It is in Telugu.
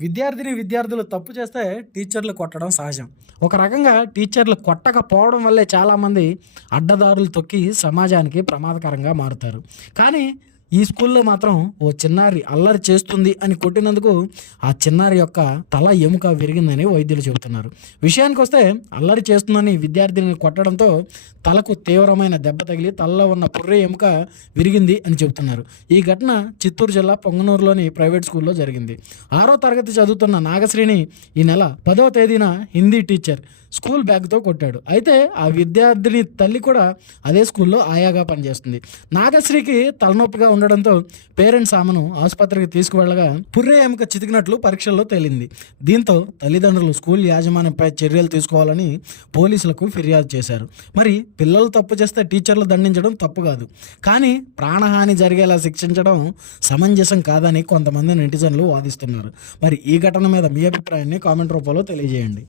విద్యార్థిని విద్యార్థులు తప్పు చేస్తే టీచర్లు కొట్టడం సహజం. ఒక రకంగా టీచర్లు కొట్టకపోవడం వల్లే చాలామంది అడ్డదారులు తొక్కి సమాజానికి ప్రమాదకరంగా మారుతారు. కానీ ఈ స్కూల్లో మాత్రం ఓ చిన్నారి అల్లరి చేస్తుంది అని కొట్టినందుకు ఆ చిన్నారి యొక్క తల ఎముక విరిగిందని వైద్యులు చెబుతున్నారు. విషయానికి వస్తే అల్లరి చేస్తుందని విద్యార్థిని కొట్టడంతో తలకు తీవ్రమైన దెబ్బ తగిలి తలలో ఉన్న పుర్రె ఎముక విరిగింది అని చెబుతున్నారు. ఈ ఘటన చిత్తూరు జిల్లా పొంగనూరులోని ప్రైవేట్ స్కూల్లో జరిగింది. ఆరో తరగతి చదువుతున్న నాగశ్రీని ఈ నెల పదవ తేదీన హిందీ టీచర్ స్కూల్ బ్యాగ్తో కొట్టాడు. అయితే ఆ విద్యార్థిని తల్లి కూడా అదే స్కూల్లో ఆయాగా పనిచేస్తుంది. నాగశ్రీకి తలనొప్పిగా ఉండడంతో పేరెంట్స్ ఆమెను ఆసుపత్రికి తీసుకువెళ్ళగా పుర్రే ఎముక చితికినట్లు పరీక్షల్లో తేలింది. దీంతో తల్లిదండ్రులు స్కూల్ యాజమాన్యంపై చర్యలు తీసుకోవాలని పోలీసులకు ఫిర్యాదు చేశారు. మరి పిల్లలు తప్పు చేస్తే టీచర్లు దండించడం తప్పు కాదు. కానీ ప్రాణహాని జరిగేలా శిక్షించడం సమంజసం కాదని కొంతమంది నెటిజన్లు వాదిస్తున్నారు. మరి ఈ ఘటన మీద మీ అభిప్రాయాన్ని కామెంట్ రూపంలో తెలియజేయండి.